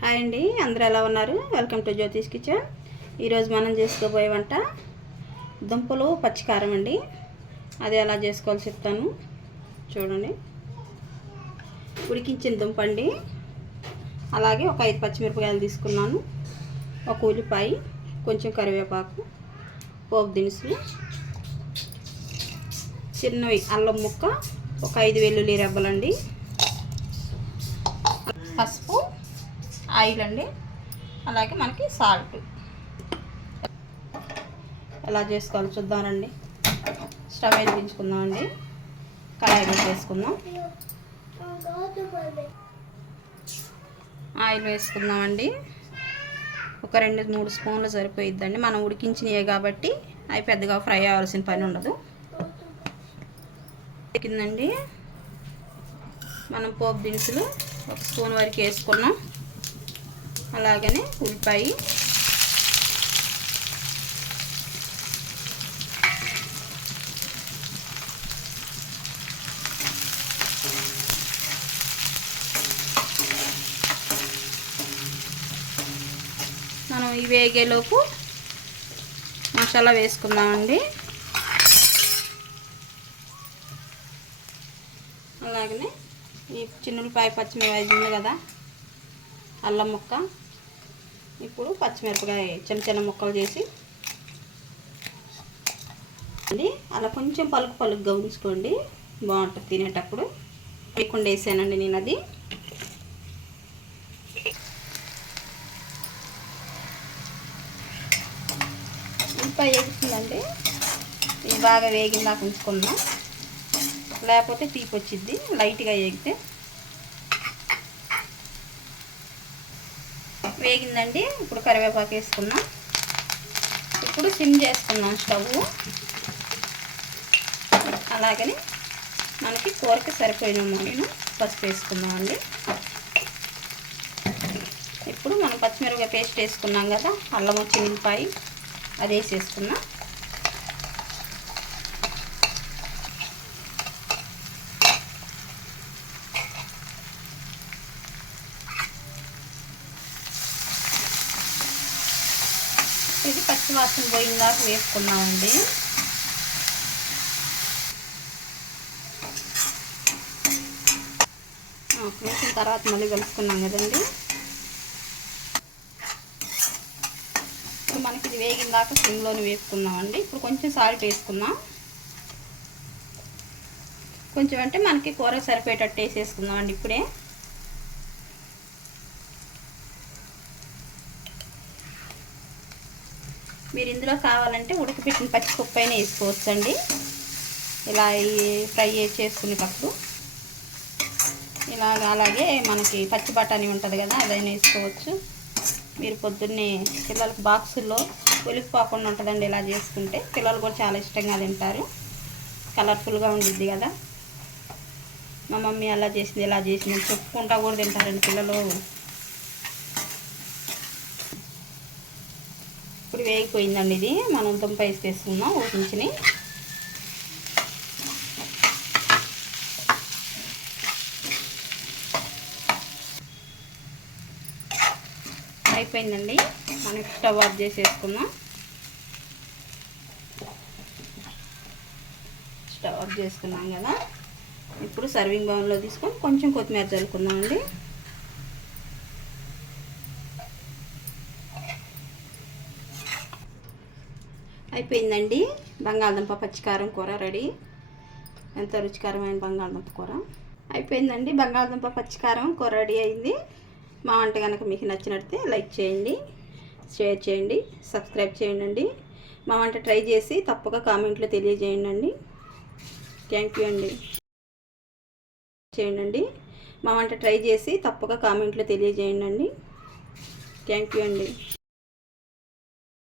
Hi అండి, అందరూ ఎలా ఉన్నారు? Welcome to Jyothish kitchen. ఈరోజు మనం చేసుకోబోయే వంట దుంపలు పచ్చికారం అండి. అది ఎలా చేసుకోవాలో చెప్తాను చూడండి. ఉడికించిన దుంప అండి. అలాగే ఒక 5 పచ్చిమిరపకాయలు తీసుకున్నాను, ఒక ఉల్లిపాయ, కొంచెం కరివేపాకు, పోపు దినుసులు, చిన్నవి అల్లం ముక్క, ఒక 5 వెల్లుల్లి రెబ్బలండి, పసుపు, ఆయిల్ అండి, అలాగే మనకి సాల్ట్. ఎలా చేసుకోవాలో చూద్దామండి. స్టవ్ వెలిగించుకుందామండి, కళాయి వేసుకుందాం, ఆయిల్ వేసుకుందామండి. ఒక 2-3 స్పూన్లు సరిపోయిద్దండి. మనం ఉడికించినవి కాబట్టి అవి పెద్దగా ఫ్రై అవ్వాల్సిన పని ఉండదు. కిందండి మనం పోపు దినుసులు 1 స్పూన్ వరకు వేసుకున్నాం. అలాగనే ఉల్లిపాయ, మనం ఈ వేగేలోపు మసాలా వేసుకుందామండి. అలాగనే ఈ చిన్నులపాయ పచ్చిమిరపకాయ ఉంది కదా, అల్లం ముక్క, ఇప్పుడు పచ్చిమిరపకాయ చిన్న చిన్న ముక్కలు చేసి అలా కొంచెం పలుకుగా ఉంచుకోండి, బాగుంటుంది తినేటప్పుడు. వేయకుండా వేసానండి నేను. అది ఉల్లిపాయ వేగుతుందండి, ఇది బాగా వేగిందాక ఉంచుకుందాం, లేకపోతే తీపి వచ్చిద్ది. లైట్గా వేగితే వేగిందండి. ఇప్పుడు కరివేపాకు వేసుకున్నాం. ఇప్పుడు సిమ్ చేసుకున్నాం స్టవ్. అలాగని మనకి కూరకి సరిపోయిన నేను పసుపు వేసుకున్నామండి. ఇప్పుడు మనం పచ్చిమిరపకాయ పేస్ట్ వేసుకున్నాం కదా, అల్లం చిన్నులపాయ, అది వేసేసుకున్నాం. ఇది పచ్చి వాసన పోయిందాక వేసుకున్నామండి. వేసిన తర్వాత మళ్ళీ కలుపుకున్నాం కదండి. ఇప్పుడు మనకి ఇది వేగిందాక సిమ్లోనే వేసుకున్నామండి. ఇప్పుడు కొంచెం సాల్ట్ వేసుకుందాం. కొంచెం అంటే మనకి కూర సరిపోయేటట్టు వేసేసుకుందామండి. ఇప్పుడే మీరు ఇందులో కావాలంటే ఉడకపెట్టిన పచ్చిపప్పు అయినా వేసుకోవచ్చండి. ఇలా ఫ్రై చేసుకునేటప్పుడు ఇలాగ. అలాగే మనకి పచ్చి బఠానీ ఉంటుంది కదా, అదైనా వేసుకోవచ్చు. మీరు పొద్దున్నే పిల్లలకు బాక్సుల్లో ఒలికిపోకుండా ఉంటుందండి. ఇలా చేసుకుంటే పిల్లలు కూడా చాలా ఇష్టంగా తింటారు. కలర్ఫుల్గా ఉండిద్ది కదా. మా మమ్మీ అలా చేసింది, ఇలా చేసింది చెప్పుకుంటా కూడా తింటారండి పిల్లలు. ఇప్పుడు వేగిపోయిందండి. ఇది మనం దుంప వేసుకుందాం ఉడికించిని. అయిపోయిందండి. మనం స్టవ్ ఆఫ్ చేసేసుకుందాం. స్టవ్ ఆఫ్ చేసుకున్నాం కదా, ఇప్పుడు సర్వింగ్ బౌల్లో తీసుకొని కొంచెం కొత్తిమీర చల్లుకుందామండి. అయిపోయిందండి. బంగాళదుంప పచ్చికారం కూర రెడీ. ఎంత రుచికరమైన బంగాళదుంప కూర అయిపోయిందండి. బంగాళదుంప పచ్చికారం కూర రెడీ అయింది. మా వంట కనుక మీకు నచ్చినట్లయితే లైక్ చేయండి, షేర్ చేయండి, సబ్స్క్రైబ్ చేయండి. మా వంట ట్రై చేసి తప్పక కామెంట్లో తెలియజేయండి. థ్యాంక్ యూ అండి. చేయండి. మా వంట ట్రై చేసి తప్పక కామెంట్లో తెలియజేయండి. థ్యాంక్ యూ అండి.